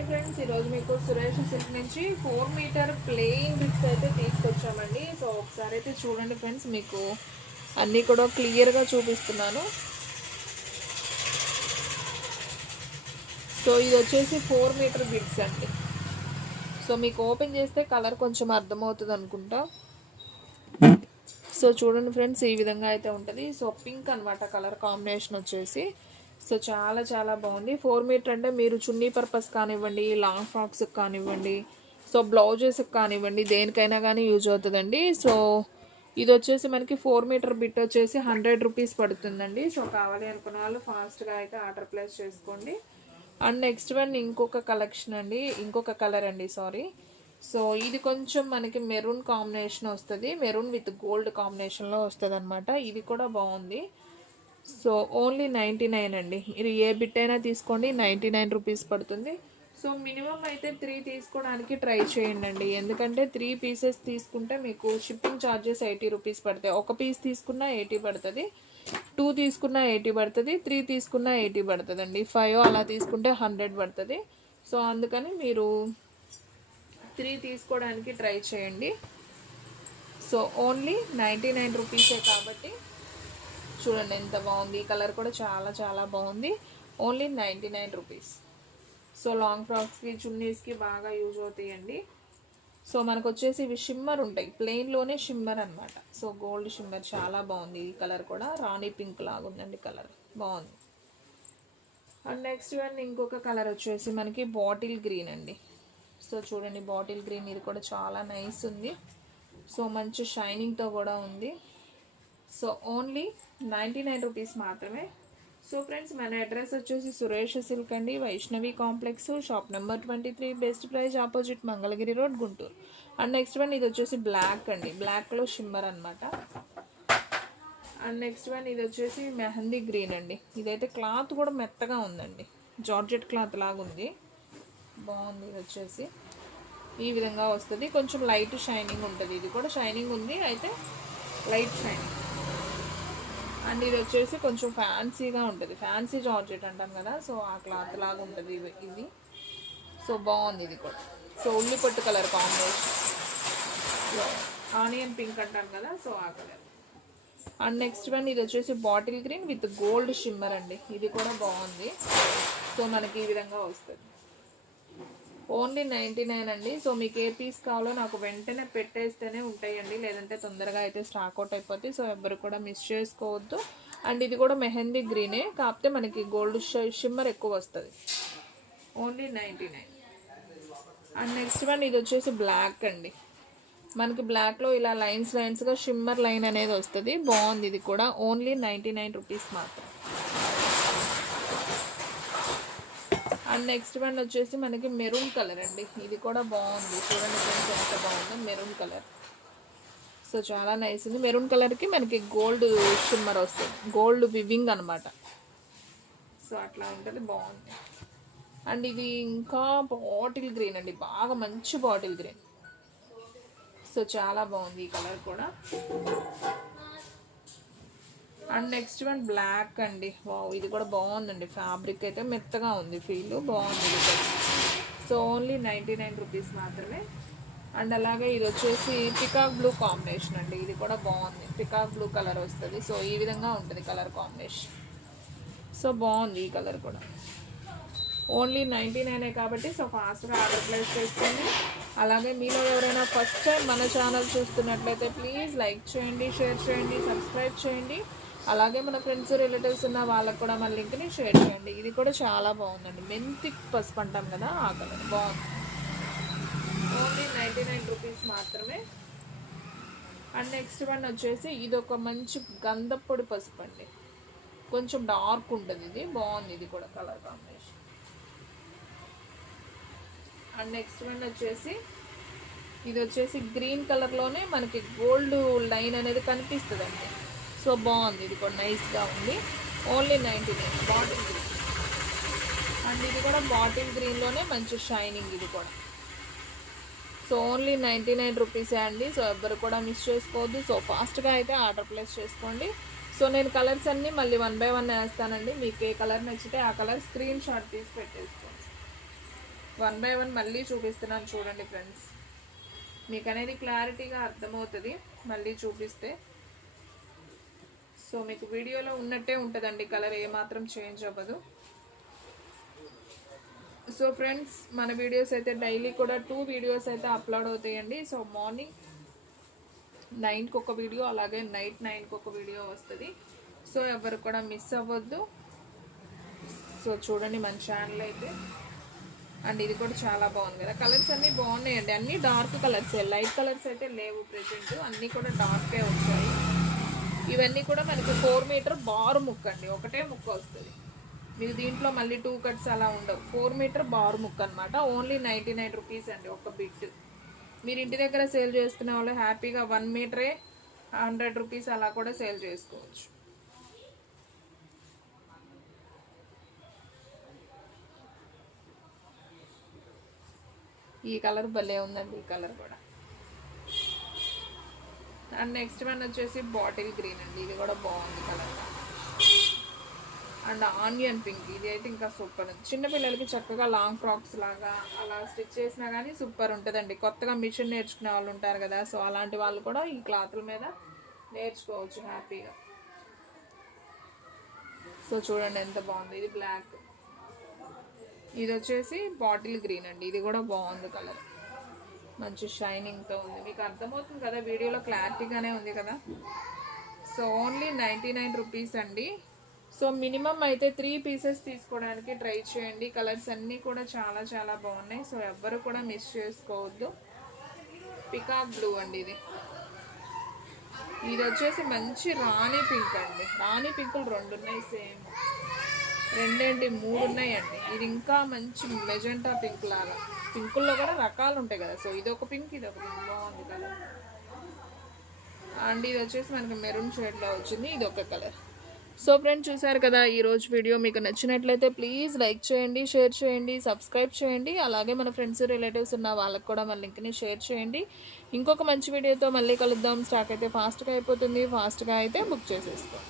Hi friends, ఈరోజు మీకు Suresh silk నుంచి 4 మీటర్ ప్లెయిన్ బిట్స్ అయితే తీసుకొచ్చామండి. సో ఒకసారి అయితే చూడండి ఫ్రెండ్స్, మీకు అన్నీ కూడా క్లియర్గా చూపిస్తున్నాను. సో ఇది వచ్చేసి 4 మీటర్ బిట్స్ అండి. సో మీకు ఓపెన్ చేస్తే కలర్ కొంచెం అర్థమవుతుంది అనుకుంటా. సో చూడండి ఫ్రెండ్స్, ఈ విధంగా అయితే ఉంటుంది. సో పింక్ అనమాట కలర్ కాంబినేషన్ వచ్చేసి. సో చాలా చాలా బాగుంది. 4 మీటర్ అంటే మీరు చున్నీ పర్పస్ కానివ్వండి, లాంగ్ ఫ్రాక్స్కి కానివ్వండి, సో బ్లౌజెస్కి కానివ్వండి, దేనికైనా కానీ యూజ్ అవుతుందండి. సో ఇది వచ్చేసి మనకి 4 మీటర్ బిట్ వచ్చేసి 100 రూపీస్ పడుతుందండి. సో కావాలి అనుకున్న వాళ్ళు ఫాస్ట్గా అయితే ఆర్డర్ ప్లేస్ చేసుకోండి. అండ్ నెక్స్ట్ వన్ ఇంకొక కలెక్షన్ అండి, ఇంకొక కలర్ అండి, సారీ. సో ఇది కొంచెం మనకి మెరూన్ కాంబినేషన్ వస్తుంది, మెరూన్ విత్ గోల్డ్ కాంబినేషన్లో వస్తుంది అనమాట. ఇది కూడా బాగుంది. సో ఓన్లీ 99 అండి. ఇది ఏ బిట్ అయినా తీసుకోండి, 99 రూపీస్ పడుతుంది. సో మినిమం అయితే 3 తీసుకోవడానికి ట్రై చేయండి అండి, ఎందుకంటే 3 పీసెస్ తీసుకుంటే మీకు షిప్పింగ్ ఛార్జెస్ 80 రూపీస్ పడతాయి. ఒక పీస్ తీసుకున్నా 80 పడుతుంది, 2 తీసుకున్నా 80 పడుతుంది, 3 తీసుకున్నా 80 పడుతుంది అండి. 5 అలా తీసుకుంటే 100 పడుతుంది. సో అందుకని మీరు 3 తీసుకోవడానికి ట్రై చేయండి. సో ఓన్లీ 99 రూపీసే కాబట్టి చూడండి ఎంత బాగుంది. ఈ కలర్ కూడా చాలా చాలా బాగుంది. Only 99 rupees. సో లాంగ్ ఫ్రాక్స్కి, చున్నీస్కి బాగా యూజ్ అవుతాయండి. సో మనకు వచ్చేసి ఇవి షిమ్మర్ ఉంటాయి, ప్లెయిన్లోనే షిమ్మర్ అనమాట. సో గోల్డ్ షిమ్మర్ చాలా బాగుంది. ఈ కలర్ కూడా రాణి పింక్ లాగా ఉందండి, కలర్ బాగుంది. అండ్ నెక్స్ట్ వన్ ఇంకొక కలర్ వచ్చేసి మనకి బాటిల్ గ్రీన్ అండి. సో చూడండి బాటిల్ గ్రీన్, ఇది కూడా చాలా నైస్ ఉంది. సో మంచి షైనింగ్తో కూడా ఉంది. సో ఓన్లీ 99 రూపీస్ మాత్రమే. సో ఫ్రెండ్స్, మన అడ్రస్ వచ్చేసి సురేష్ సిల్క్ అండి, Vaishnavi complex, shop number 23, best prize, opposite Mangalagiri road, Guntur. And next one ఇది వచ్చేసి బ్లాక్ అండి, బ్లాక్లో షిమ్మర్ అనమాట. అండ్ నెక్స్ట్ వన్ ఇది వచ్చేసి మెహందీ గ్రీన్ అండి. ఇదైతే క్లాత్ కూడా మెత్తగా ఉందండి, జార్జెట్ క్లాత్ లాగా ఉంది, బాగుంది. ఇది వచ్చేసి ఈ విధంగా వస్తుంది, కొంచెం లైట్ షైనింగ్ ఉంటుంది. ఇది కూడా షైనింగ్ ఉంది, అయితే లైట్ షైనింగ్. అండ్ ఇది వచ్చేసి కొంచెం ఫ్యాన్సీగా ఉంటుంది, ఫ్యాన్సీ జార్జెట్ అంటాం కదా, సో ఆ క్లాత్ లాగా ఉంటుంది ఇది. సో బాగుంది ఇది కూడా. సో ఉల్లిపొట్టు కలర్ కాంబినేషన్, ఆనియన్ పింక్ అంటాం కదా, సో ఆ కలర్. అండ్ నెక్స్ట్ వన్ ఇది వచ్చేసి bottle green with gold shimmer అండి. ఇది కూడా బాగుంది. సో మనకి ఈ విధంగా వస్తుంది. ఓన్లీ 99 అండి. సో మీకు ఏ పీస్ కావాలో నాకు వెంటనే పెట్టేస్తేనే ఉంటాయండి, లేదంటే తొందరగా అయితే స్టాక్ అవుట్ అయిపోతాయి. సో ఎవ్వరు కూడా మిస్ చేసుకోవద్దు. అండ్ ఇది కూడా మెహందీ గ్రీనే, కాకపోతే మనకి గోల్డ్ షిమ్మర్ ఎక్కువ వస్తుంది. ఓన్లీ 99. అండ్ నెక్స్ట్ వన్ ఇది వచ్చేసి బ్లాక్ అండి. మనకి బ్లాక్లో ఇలా లైన్స్గా షిమ్మర్ లైన్ అనేది వస్తుంది, బాగుంది. ఇది కూడా ఓన్లీ 99 రూపీస్ మాత్రం. అండ్ నెక్స్ట్ వన్ వచ్చేసి మనకి మెరూన్ కలర్ అండి. ఇది కూడా బాగుంది, చూడండి ఫ్రెండ్స్ ఎంత బాగుందో, మెరూన్ కలర్. సో చాలా నైస్ ఉంది. మెరూన్ కలర్కి మనకి గోల్డ్ షిమ్మర్ వస్తుంది, గోల్డ్ వివింగ్ అనమాట. సో అట్లా ఉంటుంది, బాగుంది. అండ్ ఇది ఇంకా బాటిల్ గ్రీన్ అండి, బాగా మంచి బాటిల్ గ్రీన్. సో చాలా బాగుంది ఈ కలర్ కూడా. అండ్ నెక్స్ట్ వన్ బ్లాక్ అండి. వావ్, ఇది కూడా బాగుందండి, ఫ్యాబ్రిక్ అయితే మెత్తగా ఉంది, ఫీల్ బాగుంది ఇది కూడా. సో ఓన్లీ 99 రూపీస్ మాత్రమే. అండ్ అలాగే ఇది వచ్చేసి పికాక్ బ్లూ కాంబినేషన్ అండి. ఇది కూడా బాగుంది, పికాక్ బ్లూ కలర్ వస్తుంది. సో ఈ విధంగా ఉంటుంది కలర్ కాంబినేషన్. సో బాగుంది ఈ కలర్ కూడా. ఓన్లీ 99 కాబట్టి సో ఫాస్ట్గా ఆర్డర్ ప్లేస్ చేసుకోండి. అలాగే మీలో ఎవరైనా ఫస్ట్ టైం మన ఛానల్ చూస్తున్నట్లయితే ప్లీజ్ లైక్ చేయండి, షేర్ చేయండి, సబ్స్క్రైబ్ చేయండి. అలాగే మన ఫ్రెండ్స్, రిలేటివ్స్ ఉన్న వాళ్ళకు కూడా మన లింక్ని షేర్ చేయండి. ఇది కూడా చాలా బాగుందండి, మెంతి పసుపు అంటాం కదా, ఆ కలర్ బాగుంది. ఓన్లీ 99 రూపీస్ మాత్రమే. అండ్ నెక్స్ట్ వన్ వచ్చేసి ఇది ఒక మంచి గంధപ്പൊడి పసుపు అండి, కొంచెం డార్క్ ఉంటుంది, ఇది బాగుంది. ఇది కూడా colour combination. And next one వచ్చేసి ఇది వచ్చేసి గ్రీన్ కలర్లోనే మనకి గోల్డ్ లైన్ అనేది కనిపిస్తుంది అండి. సో బాగుంది, ఇది కూడా నైస్గా ఉంది. Only 99, bottle green. అండ్ ఇది కూడా బాటిల్ గ్రీన్లోనే మంచి షైనింగ్, ఇది కూడా. సో ఓన్లీ 99 రూపీసే అండి. సో ఎవ్వరు కూడా మిస్ చేసుకోవద్దు. సో ఫాస్ట్గా అయితే ఆర్డర్ ప్లేస్ చేసుకోండి. సో నేను కలర్స్ అన్నీ మళ్ళీ 1 by 1 వేస్తానండి. మీకు ఏ కలర్ నచ్చితే ఆ కలర్ స్క్రీన్ షాట్ తీసి పెట్టేసుకోండి. వన్ బై వన్ మళ్ళీ చూపిస్తున్నాను చూడండి ఫ్రెండ్స్, మీకు అనేది క్లారిటీగా అర్థమవుతుంది మళ్ళీ చూపిస్తే. సో మీకు వీడియోలో ఉన్నట్టే ఉంటుందండి, కలర్ ఏమాత్రం చేంజ్ అవ్వదు. సో ఫ్రెండ్స్ మన వీడియోస్ అయితే డైలీ కూడా 2 వీడియోస్ అయితే అప్లోడ్ అవుతాయండి. సో మార్నింగ్ 9కి ఒక వీడియో, అలాగే నైట్ 9కి ఒక వీడియో వస్తుంది. సో ఎవరు కూడా మిస్ అవ్వద్దు. సో చూడండి మన ఛానల్ అయితే, అండ్ ఇది కూడా చాలా బాగుంది కదా, కలర్స్ అన్నీ బాగున్నాయండి, అన్నీ డార్క్ కలర్స్, లైట్ కలర్స్ అయితే లేవు ప్రెజెంట్, అన్నీ కూడా డార్కే వచ్చాయి. ఇవన్నీ కూడా మనకి 4 మీటర్ బారు ముక్క అండి, ఒకటే ముక్క వస్తుంది మీకు, దీంట్లో మళ్ళీ 2 కట్స్ అలా ఉండవు. 4 మీటర్ బారు ముక్క అనమాట. ఓన్లీ 99 రూపీస్ అండి ఒక బిట్. మీరు ఇంటి దగ్గర సేల్ చేసుకునే వాళ్ళు హ్యాపీగా 1 మీటరే 100 రూపీస్ అలా కూడా సేల్ చేసుకోవచ్చు. ఈ కలర్ భలే ఉందండి, ఈ కలర్ కూడా. అండ్ నెక్స్ట్ వన్ వచ్చేసి బాటిల్ గ్రీన్ అండి, ఇది కూడా బాగుంది కలర్. అండ్ ఆనియన్ పింక్, ఇది అయితే ఇంకా సూపర్ ఉంది. చిన్నపిల్లలకి చక్కగా లాంగ్ ఫ్రాక్స్ లాగా అలా స్టిచ్ చేసినా కానీ సూపర్ ఉంటుందండి. కొత్తగా మిషన్ నేర్చుకునే వాళ్ళు ఉంటారు కదా, సో అలాంటి వాళ్ళు కూడా ఈ క్లాత్ల మీద నేర్చుకోవచ్చు హ్యాపీగా. సో చూడండి ఎంత బాగుంది, ఇది బ్లాక్, ఇది వచ్చేసి బాటిల్ గ్రీన్ అండి, ఇది కూడా బాగుంది కలర్, మంచి షైనింగ్తో ఉంది. మీకు అర్థమవుతుంది కదా వీడియోలో, క్లారిటీగానే ఉంది కదా. సో ఓన్లీ 99 రూపీస్ అండి. సో మినిమం అయితే 3 పీసెస్ తీసుకోవడానికి ట్రై చేయండి. కలర్స్ అన్నీ కూడా చాలా చాలా బాగున్నాయి. సో ఎవ్వరు కూడా మిస్ చేసుకోవద్దు. పికాక్ బ్లూ అండి, ఇది వచ్చేసి మంచి రాణి పింక్ అండి. రాణి పింకులు 2 ఉన్నాయి, సేమ్ 2 ఏంటి 3 ఉన్నాయండి. ఇది ఇంకా మంచి మెజెంటా పింక్ లాగా, పింకుల్లో కూడా రకాలు ఉంటాయి కదా. సో ఇదొక పింక్, ఇదొక పింక్, బాగుంది కలర్. అండ్ ఇది వచ్చేసి మనకి మెరూన్ షేడ్లో వచ్చింది, ఇది ఒక కలర్. సో ఫ్రెండ్స్ చూసారు కదా ఈరోజు వీడియో, మీకు నచ్చినట్లయితే ప్లీజ్ లైక్ చేయండి, షేర్ చేయండి, సబ్స్క్రైబ్ చేయండి. అలాగే మన ఫ్రెండ్స్ రిలేటివ్స్ ఉన్న వాళ్ళకి కూడా మన లింక్ని షేర్ చేయండి. ఇంకొక మంచి వీడియోతో మళ్ళీ కలుద్దాం. స్టాక్ అయితే ఫాస్ట్గా అయిపోతుంది, ఫాస్ట్గా అయితే బుక్ చేసేసుకోండి.